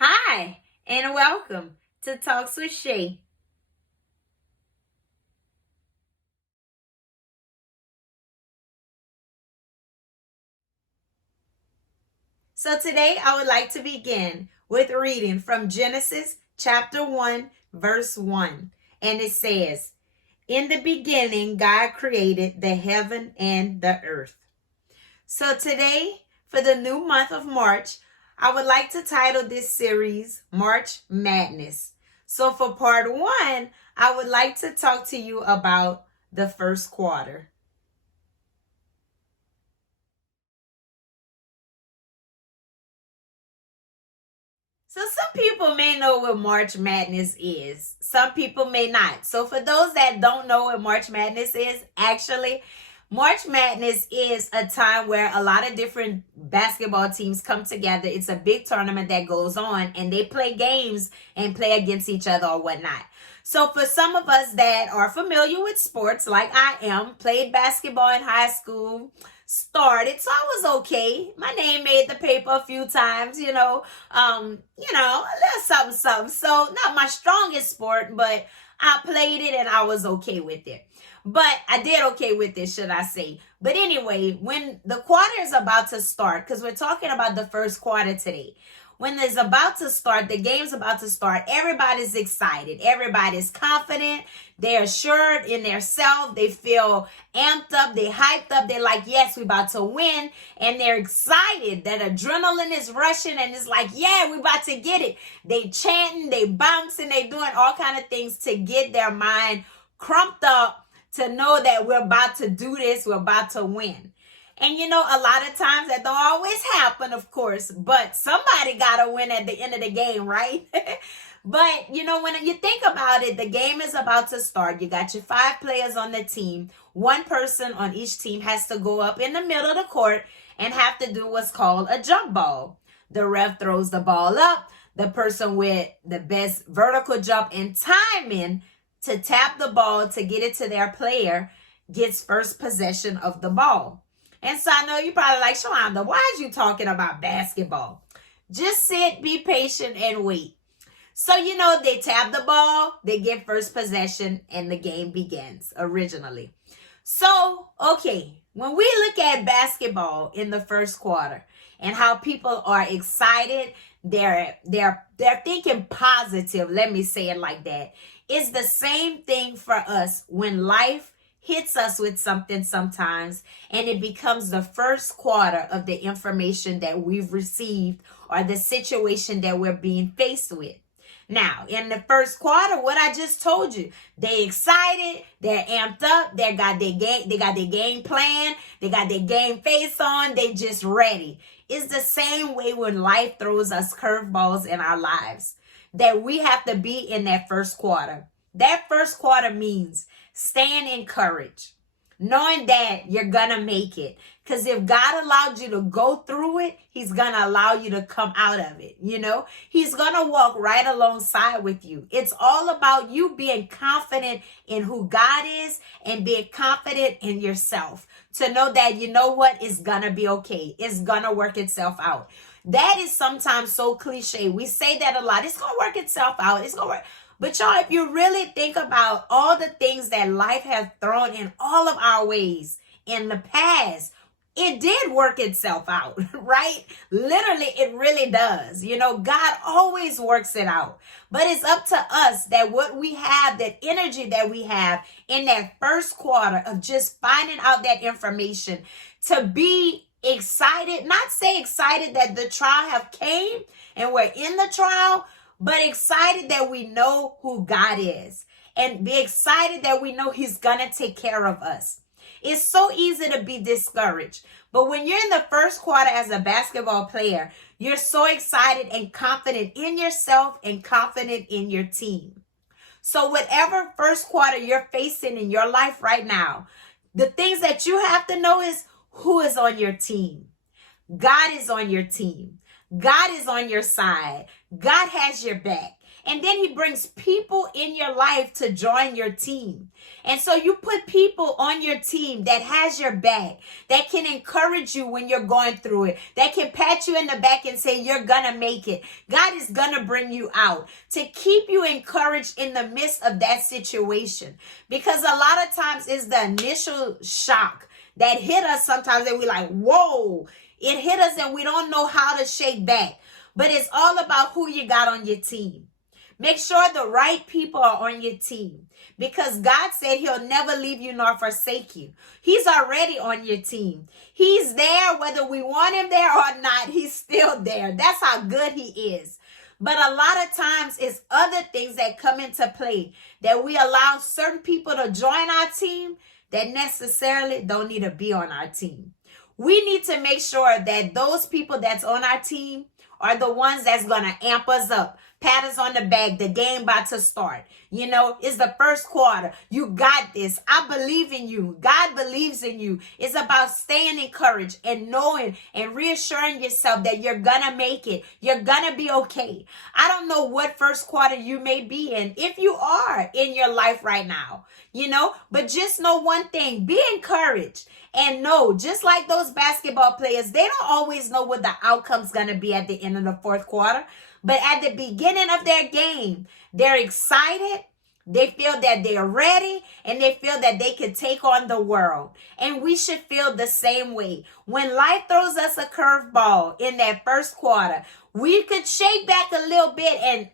Hi, and welcome to Talks with Shay. So today I would like to begin with reading from Genesis chapter 1, verse 1. And it says, "In the beginning, God created the heaven and the earth." So today, for the new month of March, I would like to title this series March Madness. So for part one, I would like to talk to you about the first quarter. So some people may know what March Madness is. Some people may not. So for those that don't know what March Madness is, actually, March Madness is a time where a lot of different basketball teams come together. It's a big tournament that goes on and they play games and play against each other or whatnot. So for some of us that are familiar with sports, like I am, played basketball in high school, started, so I was okay. My name made the paper a few times, a little something, something. So not my strongest sport, but I played it and I was okay with it. But I did okay with it, should I say. But anyway, when the quarter is about to start, because we're talking about the first quarter today, when it's about to start, the game's about to start, everybody's excited. Everybody's confident. They're assured in their self. They feel amped up. They hyped up. They're like, yes, we're about to win. And they're excited. That adrenaline is rushing and it's like, yeah, we're about to get it. They chanting, they bouncing, they doing all kind of things to get their mind crumped up to know that we're about to do this. We're about to win. And a lot of times that don't always happen, of course, but somebody got to win at the end of the game, right? But when you think about it, the game is about to start. You got your five players on the team. One person on each team has to go up in the middle of the court and have to do what's called a jump ball. The ref throws the ball up. The person with the best vertical jump and timing to tap the ball to get it to their player gets first possession of the ball. And so I know you're probably like, Shalonda, why is you talking about basketball? Just sit, be patient, and wait. So, they tap the ball, they get first possession, and the game begins originally. So, okay, when we look at basketball in the first quarter and how people are excited, they're thinking positive, let me say it like that. It's the same thing for us when life hits us with something sometimes and it becomes the first quarter of the information that we've received or the situation that we're being faced with. Now, in the first quarter, what I just told you, they excited, they're amped up, they got their game plan, they got their game face on, they just ready. It's the same way when life throws us curveballs in our lives, that we have to be in that first quarter. That first quarter means staying encouraged, knowing that you're gonna make it. Because if God allowed you to go through it, he's gonna allow you to come out of it. He's gonna walk right alongside with you. It's all about you being confident in who God is and being confident in yourself to know that what is gonna be okay. It's gonna work itself out. That is sometimes so cliche. We say that a lot. It's gonna work itself out. It's gonna work. But y'all, if you really think about all the things that life has thrown in all of our ways in the past, it did work itself out, right? Literally, it really does. God always works it out. But it's up to us that what we have, that energy that we have in that first quarter of just finding out that information, to be excited, not say excited that the trial have came and we're in the trial, but excited that we know who God is and be excited that we know he's going to take care of us. It's so easy to be discouraged. But when you're in the first quarter as a basketball player, you're so excited and confident in yourself and confident in your team. So whatever first quarter you're facing in your life right now, the things that you have to know is who is on your team. God is on your team. God is on your side. God has your back. And then he brings people in your life to join your team. And so you put people on your team that has your back, that can encourage you when you're going through it, that can pat you in the back and say, you're going to make it. God is going to bring you out to keep you encouraged in the midst of that situation. Because a lot of times it's the initial shock that hit us sometimes and we're like, whoa, it hit us and we don't know how to shake back. But it's all about who you got on your team. Make sure the right people are on your team, because God said he'll never leave you nor forsake you. He's already on your team. He's there whether we want him there or not. He's still there. That's how good he is. But a lot of times it's other things that come into play that we allow certain people to join our team that necessarily don't need to be on our team. We need to make sure that those people that's on our team are the ones that's going to amp us up, pat us on the back. The game about to start. You know, it's the first quarter. You got this. I believe in you. God believes in you. It's about staying encouraged and knowing and reassuring yourself that you're going to make it. You're going to be okay. I don't know what first quarter you may be in, if you are in your life right now, you know, but just know one thing, be encouraged. And no, just like those basketball players, they don't always know what the outcome's going to be at the end of the fourth quarter. But at the beginning of their game, they're excited. They feel that they're ready, and they feel that they can take on the world. And we should feel the same way. When life throws us a curveball in that first quarter, we could shake back a little bit and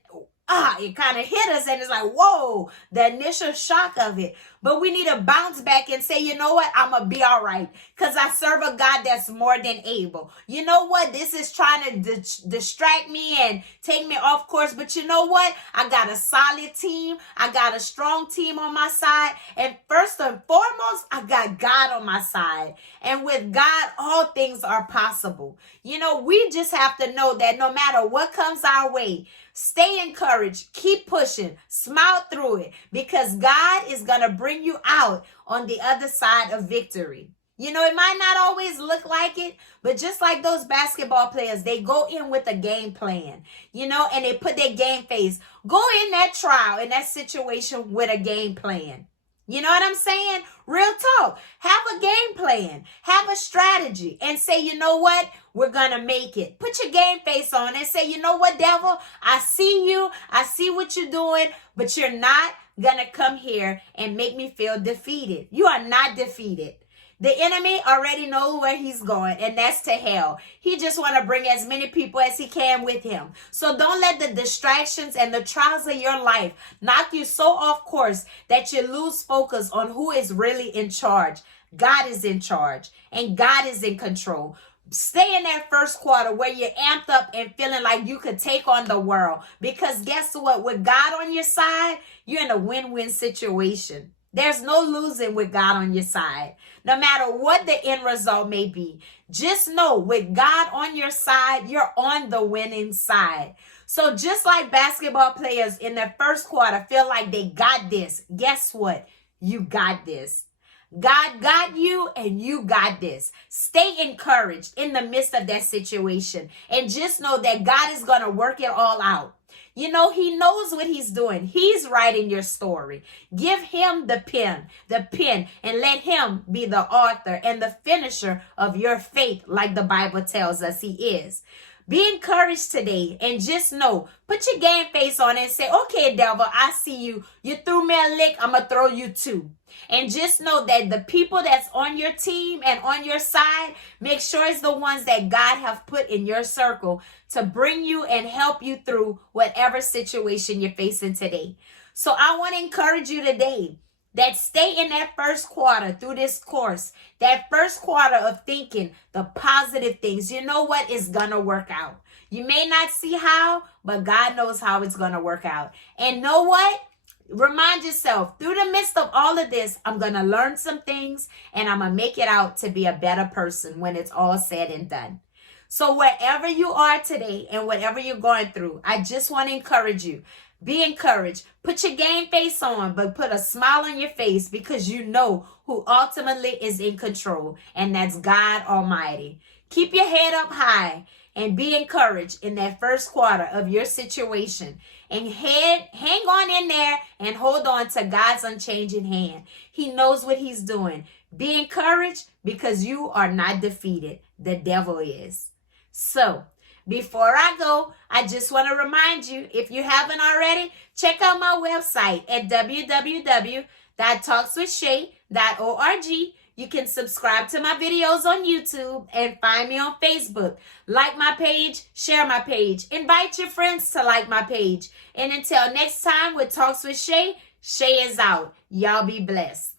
it kind of hit us and it's like, whoa, the initial shock of it. But we need to bounce back and say, you know what? I'm going to be all right because I serve a God that's more than able. You know what? This is trying to distract me and take me off course. But you know what? I got a solid team. I got a strong team on my side. And first and foremost, I got God on my side. And with God, all things are possible. You know, we just have to know that no matter what comes our way, stay encouraged, keep pushing, smile through it, because God is going to bring you out on the other side of victory. You know, it might not always look like it, but just like those basketball players, they go in with a game plan, you know, and they put their game face. Go in that trial, in that situation with a game plan. You know what I'm saying? Real talk. Have a game plan. Have a strategy and say, you know what? We're going to make it. Put your game face on and say, you know what, devil? I see you. I see what you're doing, but you're not going to come here and make me feel defeated. You are not defeated. The enemy already knows where he's going, and that's to hell. He just want to bring as many people as he can with him. So don't let the distractions and the trials of your life knock you so off course that you lose focus on who is really in charge. God is in charge, and God is in control. Stay in that first quarter where you're amped up and feeling like you could take on the world. Because guess what? With God on your side, you're in a win-win situation. There's no losing with God on your side. No matter what the end result may be, just know with God on your side, you're on the winning side. So just like basketball players in the first quarter feel like they got this, guess what? You got this. God got you and you got this. Stay encouraged in the midst of that situation and just know that God is going to work it all out. You know, he knows what he's doing. He's writing your story. Give him the pen, and let him be the author and the finisher of your faith, like the Bible tells us he is. Be encouraged today and just know, put your game face on and say, okay, devil, I see you. You threw me a lick. I'm going to throw you too. And just know that the people that's on your team and on your side, make sure it's the ones that God have put in your circle to bring you and help you through whatever situation you're facing today. So I want to encourage you today that stay in that first quarter through this course, that first quarter of thinking the positive things. You know what? It's going to work out. You may not see how, but God knows how it's going to work out. And know what? Remind yourself, through the midst of all of this, I'm going to learn some things and I'm going to make it out to be a better person when it's all said and done. So wherever you are today and whatever you're going through, I just want to encourage you. Be encouraged. Put your game face on, but put a smile on your face because you know who ultimately is in control, and that's God Almighty. Keep your head up high and be encouraged in that first quarter of your situation. and hang on in there and hold on to God's unchanging hand. He knows what he's doing. Be encouraged because you are not defeated. The devil is. So, before I go, I just want to remind you, if you haven't already, check out my website at www.talkswithshay.org. You can subscribe to my videos on YouTube and find me on Facebook. Like my page, share my page, invite your friends to like my page. And until next time with Talks with Shay, Shay is out. Y'all be blessed.